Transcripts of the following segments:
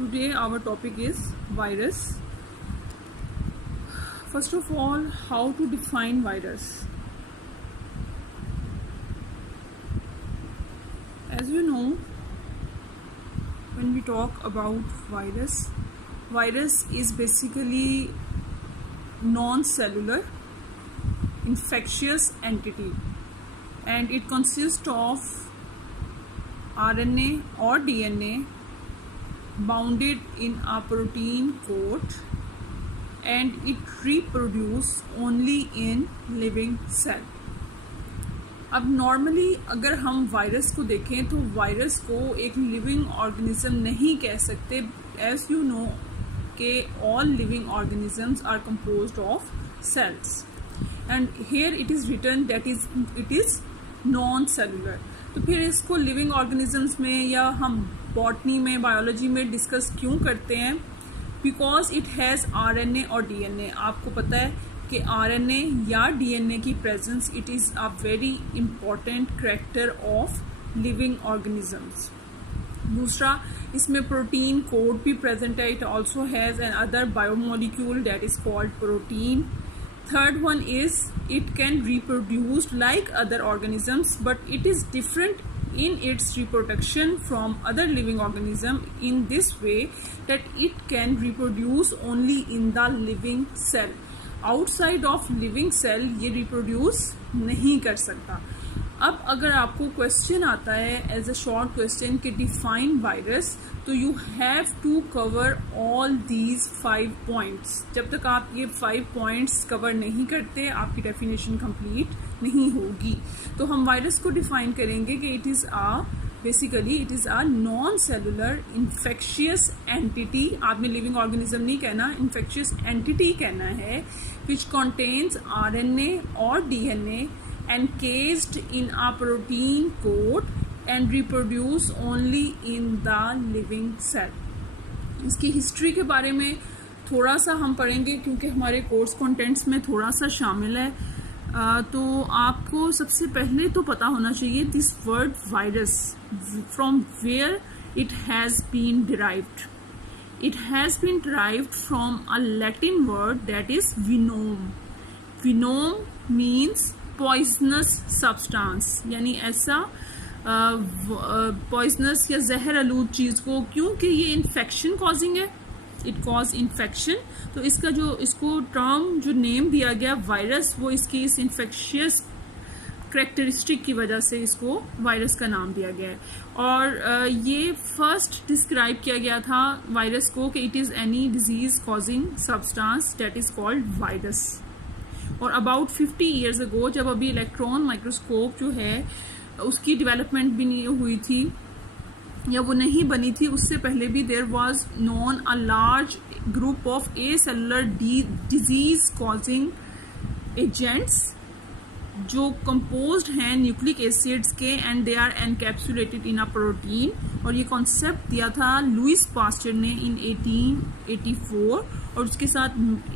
Today our topic is virus. First of all, how to define virus. As you know, when we talk about virus is basically non-cellular infectious entity, and it consists of RNA or DNA bounded in a protein coat, and it reproduce only in living cell. अब normally अगर हम virus को देखें तो virus को एक living organism नहीं कह सकते. एज यू नो के all living organisms are composed of cells, and here it is written that it is non cellular. तो फिर इसको लिविंग ऑर्गेनिजम्स में या हम बॉटनी में बायोलॉजी में डिस्कस क्यों करते हैं? बिकॉज इट हैज़ RNA और DNA. आपको पता है कि RNA या DNA की presence it is a very important character of living organisms. दूसरा, इसमें प्रोटीन कोड भी प्रेजेंट है. It also has an other biomolecule that is called protein. Third one is it can reproduce like other organisms, but it is different in its reproduction from other living organism in this way that it can reproduce only in the living cell. Outside of living cell ये reproduce नहीं कर सकता. अब अगर आपको question आता है as a short question कि डिफाइन वायरस, तो you have to cover all these 5 points. जब तक आप ये 5 पॉइंट्स कवर नहीं करते आपकी डेफिनेशन कंप्लीट नहीं होगी. तो हम वायरस को डिफाइन करेंगे कि it is a non cellular infectious entity. आपने लिविंग ऑर्गेनिज्म नहीं कहना, इन्फेक्शियस एंटिटी कहना है, विच कंटेन्स RNA और DNA encased in a protein coat and reproduce only in the living cell. इसकी हिस्ट्री के बारे में थोड़ा सा हम पढ़ेंगे क्योंकि हमारे कोर्स कंटेंट्स में थोड़ा सा शामिल है. तो आपको सबसे पहले तो पता होना चाहिए this word virus from where it has been derived. It has been derived from a Latin word that is venom. Venom means poisonous substance, यानी ऐसा poisonous या जहर आलूद चीज़ को, क्योंकि ये infection causing है, it cause infection. तो इसको टर्म जो नेम दिया गया वायरस, वो इसकी इस infectious करेक्टरिस्टिक की वजह से इसको वायरस का नाम दिया गया है. और ये फर्स्ट डिस्क्राइब किया गया था वायरस को कि it is any disease causing substance that is called virus. और अबाउट 50 ईयर्स अगो, जब अभी इलेक्ट्रॉन माइक्रोस्कोप जो है उसकी डेवलपमेंट भी नहीं हुई थी या वो नहीं बनी थी, उससे पहले भी there was known a large group of a cellular disease causing agents जो कंपोज्ड हैं न्यूक्लिक एसिड्स के, and they are encapsulated in a protein. और ये कॉन्सेप्ट दिया था लुइस पास्चर ने इन 1884 और उसके साथ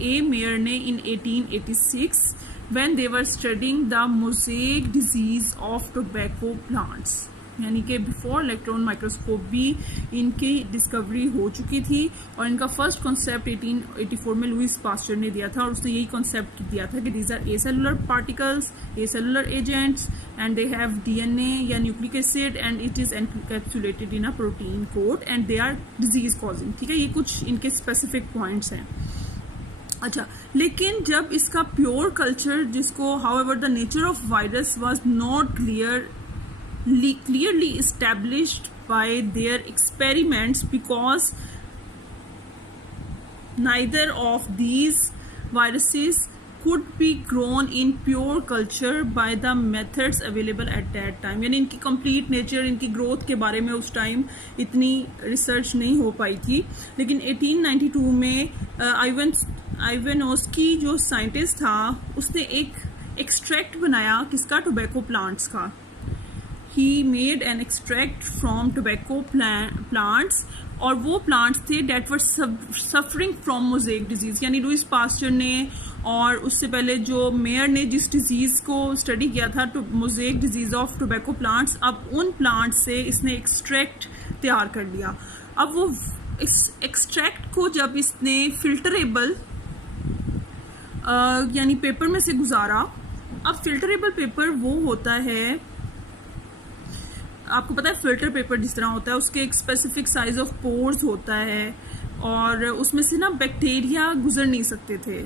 ए मेयर ने इन 1886 when they were studying the mosaic disease of tobacco plants. यानी कि बिफोर इलेक्ट्रॉन माइक्रोस्कोप भी इनकी डिस्कवरी हो चुकी थी, और इनका फर्स्ट कॉन्सेप्ट 1884 में लुइस पास्चर ने दिया था. और उसने यही कॉन्सेप्ट दिया था कि these are a cellular particles, a cellular agents, and they have DNA या nucleic acid, and it is encapsulated in a protein coat, and they are disease causing. ठीक है, ये कुछ इनके स्पेसिफिक पॉइंट्स हैं. अच्छा, लेकिन जब इसका प्योर कल्चर, जिसको however the nature of virus was not clearly established by their experiments, because neither of these viruses could be grown in pure culture by the methods available at that time. यानी इनकी complete nature, इनकी growth के बारे में उस time इतनी research नहीं हो पाई थी. लेकिन 1892 में आइवानोस्की जो साइंटिस्ट था, उसने एक एक्सट्रैक्ट बनाया किसका? टोबैको प्लांट्स का. He made an extract from tobacco plants, और वो प्लांट्स थे that were suffering from mosaic disease. यानी लुइस पास्चर ने और उससे पहले जो मेयर ने जिस डिजीज़ को स्टडी किया था, mosaic disease of tobacco plants, अब उन प्लांट्स से इसने एक्सट्रैक्ट तैयार कर लिया. अब वो इस एक्सट्रैक्ट को जब इसने फिल्टरेबल यानी पेपर में से गुजारा, अब फिल्टरेबल पेपर वो होता है, आपको पता है फिल्टर पेपर जिस तरह होता है उसके एक स्पेसिफिक साइज ऑफ पोर्स होता है और उसमें से ना बैक्टीरिया गुजर नहीं सकते थे,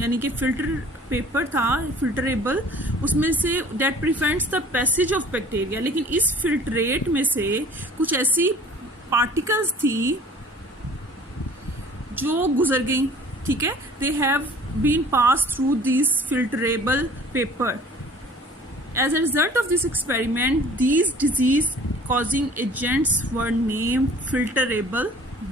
यानी कि फिल्टर पेपर था फिल्टरेबल, उसमें say that prevents the passage of bacteria. लेकिन इस फिल्ट्रेट में से कुछ ऐसी पार्टिकल्स थी जो गुजर गई, ठीक है, they have been pass through this filterable paper. As a result of this experiment, these disease-causing agents were named filterable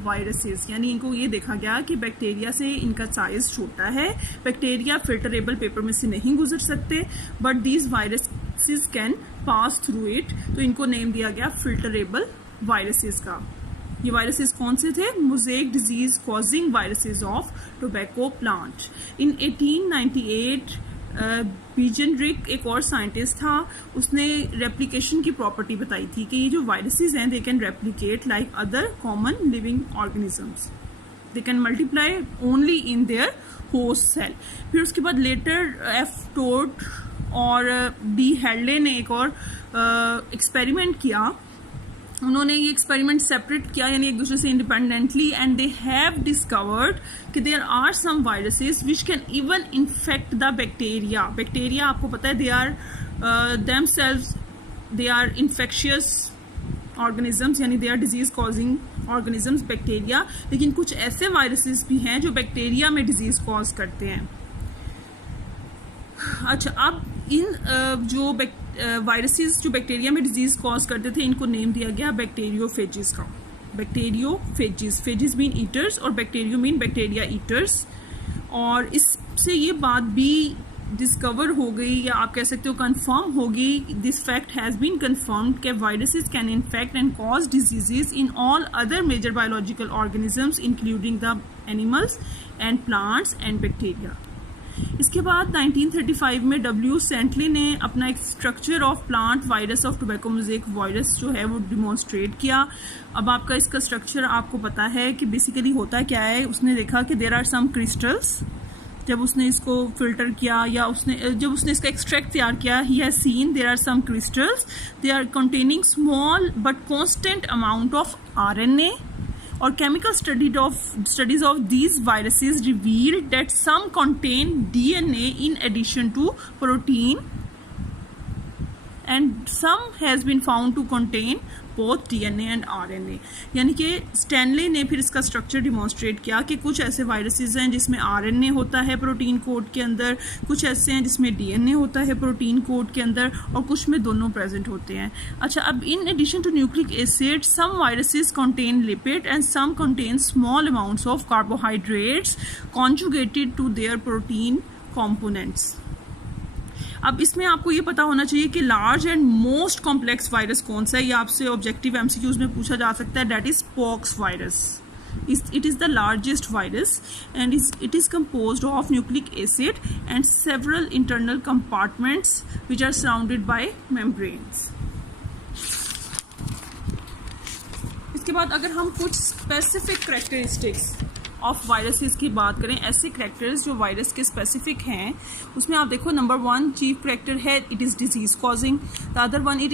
viruses। यानी इनको ये देखा गया कि बैक्टीरिया से इनका साइज छोटा है, बैक्टीरिया फिल्टरेबल पेपर में से नहीं गुजर सकते, but these viruses can pass through it, तो इनको नेम दिया गया फिल्टरेबल वायरसेस का। ये वायरसेस कौन से थे? Mosaic disease causing viruses of tobacco plant. In 1898 Beijerinck एक और साइंटिस्ट था, उसने रेप्लिकेशन की प्रॉपर्टी बताई थी कि ये जो वायरसेस हैं they can replicate like other common living organisms, they can multiply only in their host cell. फिर उसके बाद लेटर एफ टोड और डी हेडले ने एक और एक्सपेरिमेंट किया, उन्होंने ये एक्सपेरिमेंट सेपरेट किया यानी एक दूसरे से independently, and they have discovered कि there are some viruses which can even infect the bacteria. Bacteria आपको पता है they are themselves they are infectious organisms, यानी they are disease causing organisms bacteria, लेकिन कुछ ऐसे वायरसेस भी हैं जो बैक्टीरिया में डिजीज कॉज करते हैं। अच्छा, अब इन जो वायरसेस जो बैक्टीरिया में डिजीज कॉज करते थे इनको नेम दिया गया बैक्टीरियोफेजिस का। बैक्टीरियोफेजिस, फेजिस मीन ईटर्स और बैक्टीरियो मीन बैक्टीरिया ईटर्स। और इससे ये बात भी डिस्कवर हो गई या आप कह सकते हो कंफर्म होगी, this fact has been confirmed कि viruses can infect and cause diseases in all other major biological organisms including the animals and plants and bacteria. इसके बाद 1935 में डब्ल्यू सेंटली ने अपना एक structure of plant virus of tobacco mosaic virus जो है वो डिमॉन्स्ट्रेट किया। अब आपका इसका स्ट्रक्चर आपको पता है कि बेसिकली होता क्या है। उसने देखा कि देयर आर सम क्रिस्टल्स, जब उसने इसको फिल्टर किया या जब उसने इसका एक्सट्रैक्ट तैयार किया, he has seen there are some crystals, they are containing small but constant amount of RNA, और chemical studies of these viruses revealed that some contain DNA in addition to protein and some has been found to contain both DNA and RNA। यानी कि Stanley ने फिर इसका structure demonstrate किया कि कुछ ऐसे वायरसेस हैं जिसमें RNA होता है प्रोटीन कोड के अंदर, कुछ ऐसे हैं जिसमें DNA होता है प्रोटीन कोड के अंदर, और कुछ में दोनों प्रेजेंट होते हैं। अच्छा, अब in addition to nucleic acid some viruses contain lipid and some contain small amounts of carbohydrates conjugated to their protein components. अब इसमें आपको ये पता होना चाहिए कि large and most complex virus कौन सा है, ये आपसे ऑब्जेक्टिव MCQs में पूछा जा सकता है। That is pox virus. It is the largest virus and it is composed of nucleic acid and several internal compartments which are surrounded by membranes। इसके बाद अगर हम कुछ स्पेसिफिक कैरेक्टरिस्टिक्स ऑफ वायरसेस की बात करें, ऐसे करेक्टर्स जो वायरस के स्पेसिफिक हैं, उसमें आप देखो नंबर 1 चीफ करेक्टर है it is disease causing. The other one it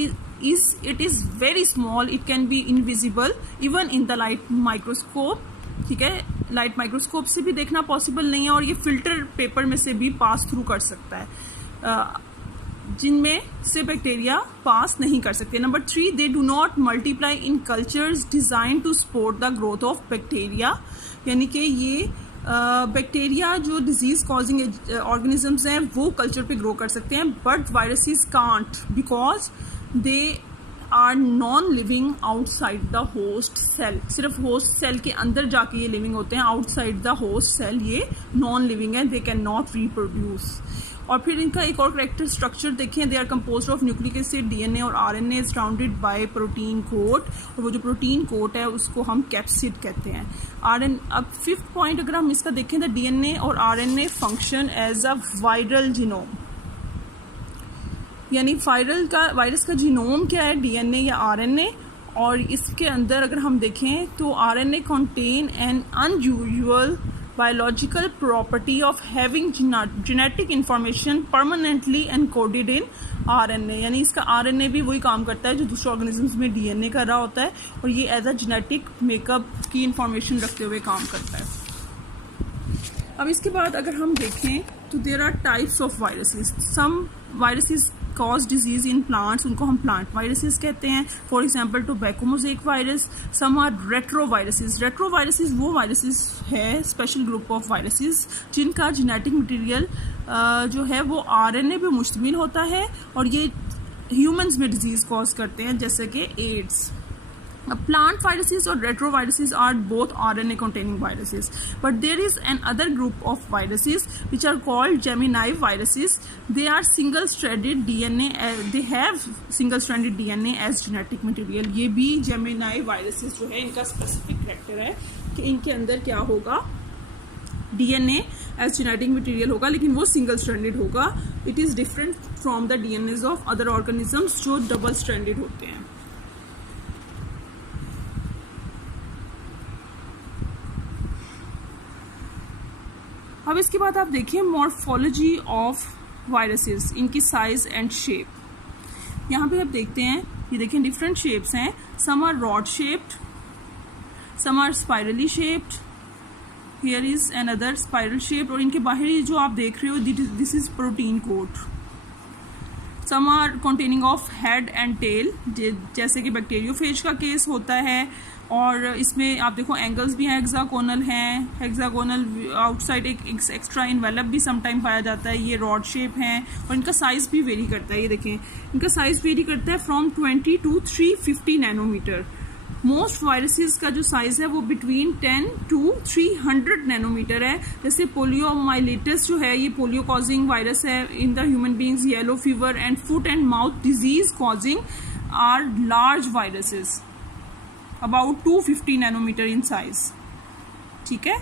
is very small, it can be invisible even in the light microscope. ठीक है, लाइट माइक्रोस्कोप से भी देखना पॉसिबल नहीं है, और ये फिल्टर पेपर में से भी पास थ्रू कर सकता है, जिनमें से बैक्टीरिया पास नहीं कर सकते। Number 3 they do not multiply in cultures design to support the growth of bacteria, यानी कि ये बैक्टीरिया जो डिजीज कॉजिंग ऑर्गेनिजम्स हैं वो कल्चर पे ग्रो कर सकते हैं, but viruses can't because they are non living outside the host cell. सिर्फ होस्ट सेल के अंदर जाके ये लिविंग होते हैं, आउटसाइड द होस्ट सेल ये नॉन लिविंग है, दे कैन नॉट रिप्रोड्यूस। और फिर इनका एक और करेक्टर स्ट्रक्चर देखें, they are composed of nucleic acid, DNA और RNA surrounded by protein coat, और वो जो प्रोटीन कोट है उसको हम कैप्सिड कहते हैं। अब 5th पॉइंट अगर हम इसका देखें, द DNA और RNA function as a viral genome, यानी वायरस का जीनोम क्या है, DNA या RNA, और इसके अंदर अगर हम देखें तो RNA contain an unusual biological property of having genetic information permanently encoded in RNA, यानी इसका RNA भी वही काम करता है जो दूसरे ऑर्गेनिजम्स में DNA कर रहा होता है, और ये एज अ जेनेटिक मेकअप की इंफॉर्मेशन रखते हुए काम करता है। अब इसके बाद अगर हम देखें तो there are types of viruses. Some viruses cause disease in plants, उनको हम प्लांट वायरसेस कहते हैं। For example tobacco mosaic virus. Some are retroviruses. Retroviruses वो वायरसेस है, स्पेशल ग्रुप ऑफ वायरसेस जिनका जेनेटिक मटेरियल जो है वो RNA पे मुश्तमिल होता है और ये ह्यूमंस में डिजीज कॉज करते हैं, जैसे कि ads. Plant viruses or retroviruses are both RNA containing viruses, but there is another group of viruses which are called Gemini viruses. They are single-stranded DNA. They have single-stranded DNA as genetic material. ये भी Gemini viruses जो है इनका specific character है कि इनके अंदर क्या होगा, DNA as genetic material होगा, लेकिन वो single-stranded होगा. It is different from the DNAs of other organisms जो double-stranded होते हैं। अब इसके बाद आप देखिए मॉर्फोलॉजी ऑफ वायरसेस, इनकी साइज एंड शेप। यहाँ पे आप देखते हैं, ये देखें डिफरेंट शेप्स हैं। Some are rod shaped, some are spirally shaped, here is another spiral shaped, और इनके बाहर जो आप देख रहे हो this is protein coat. Some are containing of head and tail, जैसे कि बैक्टीरियोफेज का केस होता है, और इसमें आप देखो एंगल्स भी हैं, हेक्सागोनल हैं, हेक्सागोनल आउटसाइड एक एक्स्ट्रा इन्वेलप भी समटाइम पाया जाता है। ये रॉड शेप हैं और इनका साइज़ भी वेरी करता है। ये देखें इनका साइज़ वेरी करता है from 20 to 350 nanometre. Most viruses का जो साइज़ है वो बिटवीन 10 to 300 नैनोमीटर है। जैसे पोलियोमाइलिटिस जो है, ये पोलियो कॉजिंग वायरस है in the human beings. Yellow fever and foot and mouth disease causing are large viruses about 250 nanometre in size, ठीक है।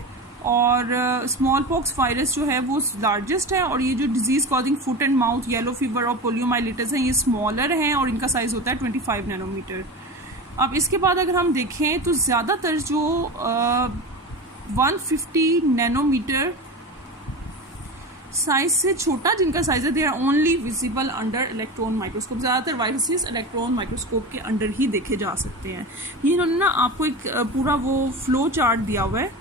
और स्मॉल पॉक्स वायरस जो है वो लार्जेस्ट है, और ये जो disease causing foot and mouth, yellow fever और पोलियोमाइलिटिस हैं, ये स्मॉलर हैं और इनका साइज होता है 25 नैनोमीटर। अब इसके बाद अगर हम देखें तो ज़्यादातर जो 150 नैनोमीटर साइज से छोटा जिनका साइज है, they are only visible under electron microscope. ज़्यादातर वायरसेस इलेक्ट्रॉन माइक्रोस्कोप के अंडर ही देखे जा सकते हैं। ये इन्होंने ना आपको एक पूरा वो फ्लो चार्ट दिया हुआ है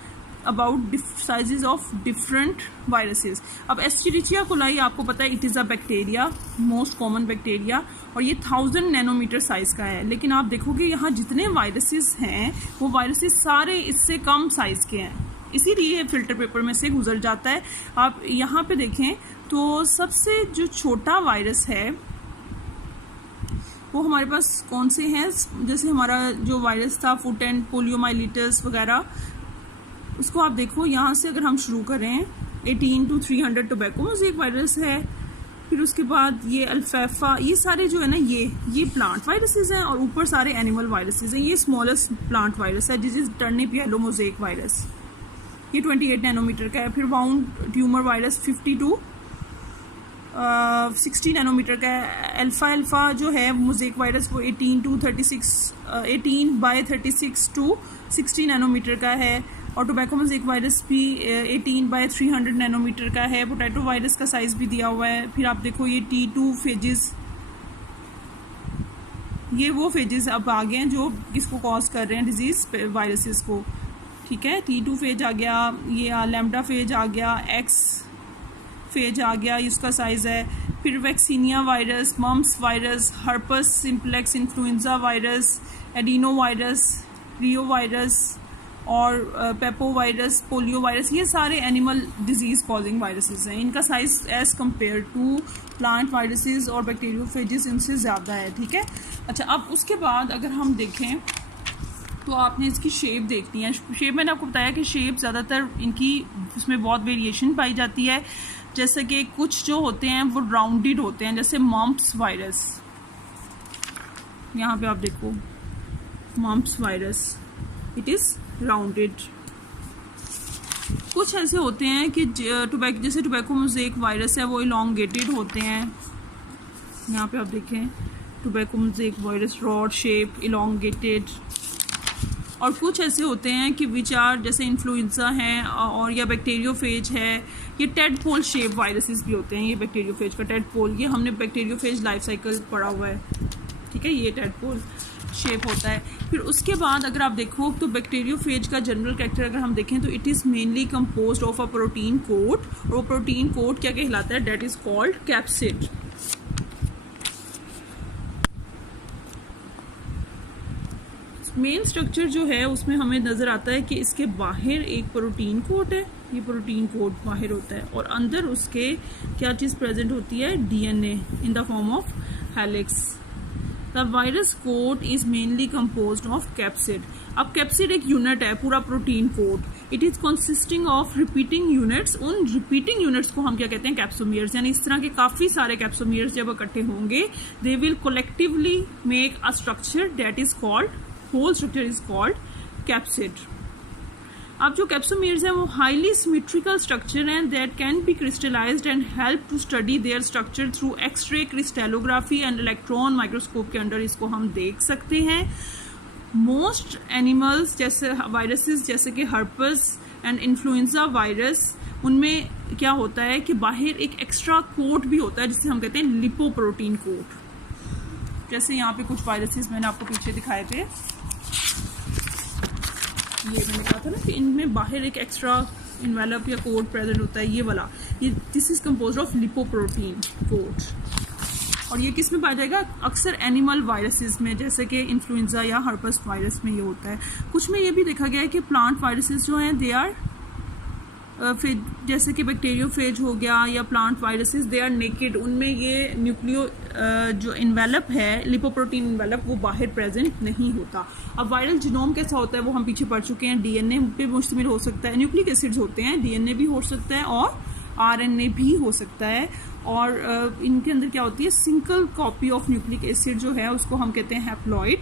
about sizes of different viruses. अब एस्चेरिचिया कोलाई आपको पता है it is a bacteria, most common bacteria, और ये 1000 नैनोमीटर साइज़ का है। लेकिन आप देखोगे यहाँ जितने वायरसेस हैं वो वायरसेस सारे इससे कम साइज़ के हैं, इसीलिए फिल्टर पेपर में से गुजर जाता है। आप यहाँ पे देखें तो सबसे जो छोटा वायरस है वो हमारे पास कौन से हैं, जैसे हमारा जो वायरस था फुट एंड पोलियोमाइलिटिस वगैरह, उसको आप देखो यहाँ से अगर हम शुरू करें 18 to 300 टोबैको मोज़ेक वायरस है। फिर उसके बाद ये अल्फेफा, ये सारे जो है ना ये प्लांट वायरसेस हैं, और ऊपर सारे एनिमल वायरसेस हैं। ये स्मॉलेस्ट प्लांट वायरस है जिस टर्निप येलो मोज़ेक वायरस, ये 28 नैनोमीटर का है। फिर bound tumour virus 50 to 60 nanometre का है। अल्फा जो है मोज़ेक वायरस वो 18/36 to 60 नैनोमीटर का है। और टोबैको मोज़ेक वायरस भी 18/300 नैनोमीटर का है। पोटैटो वायरस का साइज़ भी दिया हुआ है। फिर आप देखो ये T2 फेजेस, ये वो फेजेस अब आ गए हैं जो इसको कॉज कर रहे हैं डिजीज़ वायरसेस को, ठीक है। T2 फेज आ गया, ये लैम्डा फेज आ गया, एक्स फेज आ गया, इसका साइज़ है। फिर vaccinia virus, mumps virus, herpes simplex influenza virus, adeno virus, reo virus और पेपो वायरस, पोलियो वायरस, ये सारे एनिमल डिजीज़ कॉजिंग वायरसेस हैं। इनका size as compare to plant viruses और बैक्टीरियोफेजेस इनसे ज़्यादा है, ठीक है। अच्छा, अब उसके बाद अगर हम देखें तो आपने इसकी शेप देखनी है। शेप मैंने आपको बताया कि शेप ज़्यादातर इनकी उसमें बहुत वेरिएशन पाई जाती है। जैसे कि कुछ जो होते हैं वो राउंडेड होते हैं, जैसे मम्प्स वायरस, यहाँ पे आप देखो mumps virus it is rounded. कुछ ऐसे होते हैं कि जैसे टोबैको मोज़ेक वायरस है वो इलोंगेटेड होते हैं, यहाँ पे आप देखें tobacco mosaic virus, rod shape, elongated. और कुछ ऐसे होते हैं कि विच आर जैसे इन्फ्लुएंजा हैं और या बैक्टीरियोफेज है, ये टेडपोल शेप वायरसेस भी होते हैं। ये बैक्टीरियोफेज का टेडपोल, ये हमने बैक्टीरियोफेज लाइफ साइकिल पढ़ा हुआ है, ठीक है, ये टेडपोल शेप होता है। फिर उसके बाद अगर आप देखो तो बैक्टीरियोफेज का जनरल कैरेक्टर अगर हम देखें तो it is mainly composed of a protein coat, और वो प्रोटीन कोट क्या कहलाता है, that is called capsid. Main structure जो है उसमें हमें नज़र आता है कि इसके बाहर एक प्रोटीन कोट है, ये प्रोटीन कोट बाहर होता है, और अंदर उसके क्या चीज़ प्रेजेंट होती है, DNA in the form of helix. The virus coat is mainly composed of capsid. अब कैप्सिड एक यूनिट है, पूरा protein coat. It is consisting of repeating units. उन रिपीटिंग यूनिट्स को हम क्या कहते हैं, कैप्सोमियर्स। यानी इस तरह के काफी सारे कैप्सोमियर्स जब इकट्ठे होंगे, they will collectively make a structure that is called, whole structure is called capsid. अब जो कैप्सोमियर्स हैं वो हाईली सिमेट्रिकल स्ट्रक्चर हैं that can be crystallised and help to study their structure through X-ray crystallography and electron microscope के under इसको हम देख सकते हैं। मोस्ट एनिमल्स जैसे वायरसेस जैसे कि हर्पस एंड इन्फ्लुएंजा वायरस, उनमें क्या होता है कि बाहर एक एक्स्ट्रा कोट भी होता है जिसे हम कहते हैं लिपोप्रोटीन कोट। जैसे यहाँ पे कुछ वायरसेस मैंने आपको पीछे दिखाए थे, ये मैंने कहा था ना कि इनमें बाहर एक एक्स्ट्रा इन्वेलप या कोट प्रेजेंट होता है, ये वाला, ये this is composed of lipoprotein coat. और ये किस में पाया जाएगा, अक्सर एनिमल वायरसेस में, जैसे कि इन्फ्लुएंजा या हर्पस वायरस में ये होता है। कुछ में ये भी देखा गया है कि प्लांट वायरसेस जो हैं दे आर जैसे कि बैक्टीरियोफेज हो गया या plant viruses, they are naked. उनमें ये न्यूक्लियो जो इन्वेलप है, लिपोप्रोटीन इन्वेलप, वो बाहर प्रेजेंट नहीं होता। अब वायरल जिनोम कैसा होता है वो हम पीछे पढ़ चुके हैं। डीएनए पे मुश्तमिल हो सकता है, न्यूक्लिक एसिड्स होते हैं, डीएनए भी हो सकता है और आरएनए भी हो सकता है। और इनके अंदर क्या होती है, single copy of nucleic acid जो है उसको हम कहते हैं हैप्लॉइड,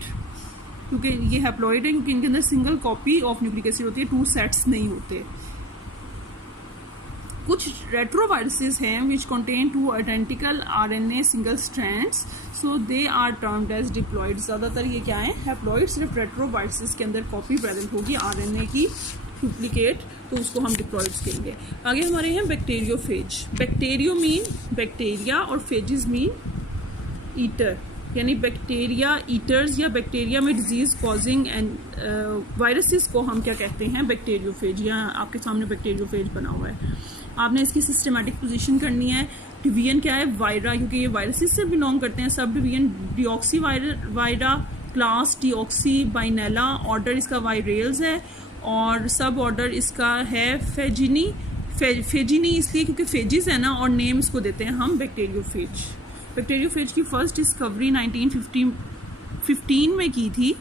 क्योंकि ये हैप्लॉइड है क्योंकि इनके अंदर single copy of nucleic acid होती है, 2 सेट्स नहीं होते। कुछ रेट्रोवायरसेस हैं which contain 2 identical RNA single strands, so they are termed as diploid. ज़्यादातर ये क्या है, हैप्लॉइड। सिर्फ रेट्रोवायरसेस के अंदर कॉपी प्रेजेंट होगी आरएनए की डुप्लीकेट, तो उसको हम डिप्लॉइड्स कहेंगे। आगे हमारे हैं बैक्टीरियोफेज। बैक्टीरियो मीन बैक्टीरिया और फेजिस मीन ईटर, यानी बैक्टीरिया ईटर्स या बैक्टीरिया में डिजीज कॉजिंग एंड वायरसेस को हम क्या कहते हैं, बैक्टीरियोफेज। यहाँ आपके सामने बैक्टीरियोफेज बना हुआ है। आपने इसकी सिस्टमेटिक पोजीशन करनी है। डिवीजन क्या है, वायरा, क्योंकि ये वायरसेस से बिलोंग करते हैं। Sub division deoxy वायरा, class deoxy बाइनेला, order इसका वायरेल्स है, और सब ऑर्डर इसका है फेजिनी। फेजिनी इसलिए क्योंकि फेजिस है ना, और नेम इसको देते हैं हम बैक्टीरियोफेज। बैक्टीरियोफेज की फर्स्ट डिस्कवरी 1915 में की थी